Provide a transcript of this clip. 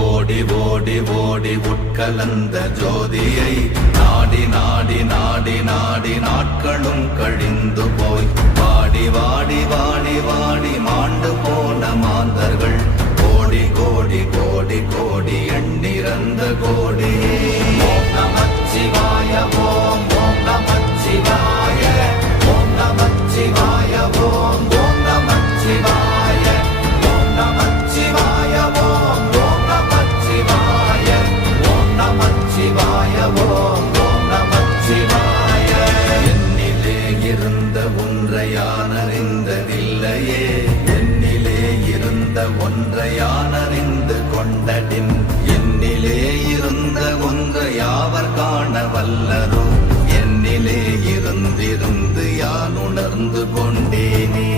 ஓடி ஓடி ஓடி உட்கலந்த ஜோதியை நாடி நாடி நாடி நாடி நாட்களும் கழிந்து போய் வாடி வாடி வாடி வாடி மாண்டு போன மாந்தர்கள் கோடி கோடி கோடி கோடி எண்ணிறந்த கோடி. ஓம் நமச்சிவாய ஓம் ஓம் நமச்சிவாய ஓம் நமச்சிவாய ஓம் ஓம் நமச்சிவாய ஓம் நமச்சிவாய ஓம் ஓம் நமச்சிவாய ஓம் நமச்சிவாய ஓம் ஓம் நமச்சிவாய. என்னிலே இருந்த ஒன்றை யான் அறிந்ததில்லையே, என்னிலே இருந்த ஒன்றை யான் அறிந்து கொண்டடின், என்னிலே இருந்த ஒன்றை யாவர் காண வல்லரோ, என்னிலே இருந்திருந்து யான் உணர்ந்து கொண்டேனே.